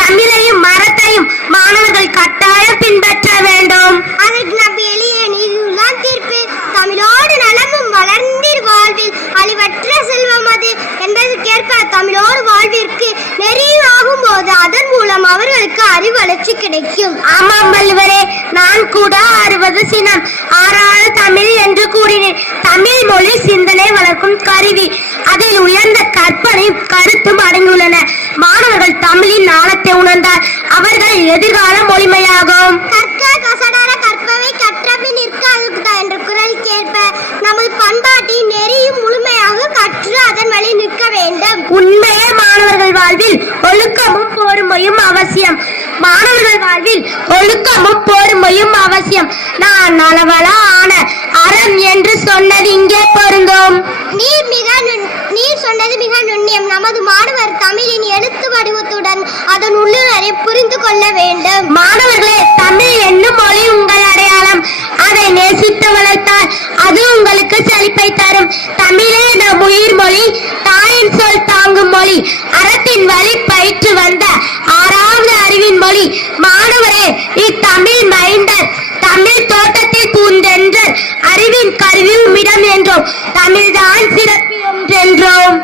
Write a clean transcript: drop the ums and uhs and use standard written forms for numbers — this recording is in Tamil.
தமிழையும் மரத்தையும் மாணவர்கள் கட்டாயம் பின்பற்ற வேண்டும். அதற்கு நம்பி எளிய நீதிதான் தீர்ப்பு. தமிழோடு நலமும் வளர்ந்தீர் வாழ்வில் அழிவற்ற செல்வம் அது என்பதற்கேற்ப தமிழோடு வாழ்விற்கு நெறியாகும் போது அதன் மூலம் அவர்களுக்கு அறிவளர்ச்சி கிடைக்கும். ஆமாம் வள்ளுவரே, நான் கூட 60 சினம் ஆறான தமிழ் என்று கூறினேன். தமிழ் மொழி சிந்தனை வளர்க்கும் கருவி. அதில் உயர்ந்த கற்பனை கருத்தும் அடங்கியுள்ளன. மாணவர்கள் தமிழின் ஆழத்தை உணர்ந்தால் அவர்கள் எதிர்கால மொழிமையாகும். கற்க கசடர கற்பவை கற்றபின் நிற்க அதுக்குதா என்ற குரலுக்கேற்ப நமது பண்பாட்டின் நெறியும் முழுமையாக கற்று அதன் வழி நிற்க வேண்டும். உண்மையே மாணவர்கள் வாழ்வில் ஒழுக்கமும் பொறுமையும் அவசியம். மாணவர்கள் வாழ்வில் ஒழுக்கமும் பொறுமையும் அவசியம். நான் நலவள ஆன அறம் என்று சொன்னது இங்கே பொருந்தும். நீர் சொன்னது மிக நுண்ணியம். நமது மாணவர் தமிழின் எழுத்து வடிவத்துடன் அதன் உள்ளுணரை புரிந்து கொள்ள வேண்டும். மாணவர்களே, தமிழ் என்னும் மொழி உங்கள் அடையாளம். அதை நேசித்து வளர்த்தால் அது உங்களுக்கு செழிப்பை தரும். தமிழே நம் உயிர் மொழி, தாயின் சொல் தாங்கும் மொழி, அறத்தின் வழி பயிற்று வந்த 6வது அறிவின் மொழி. மாணவரே, இத்தமிழ் மைந்தர் தமிழ் தோட்டத்தில் பூந்தென்றல் அறிவின் கருவி உம்மிடம் என்றோம். தமிழ்தான் சிறப்பு என்றோம்.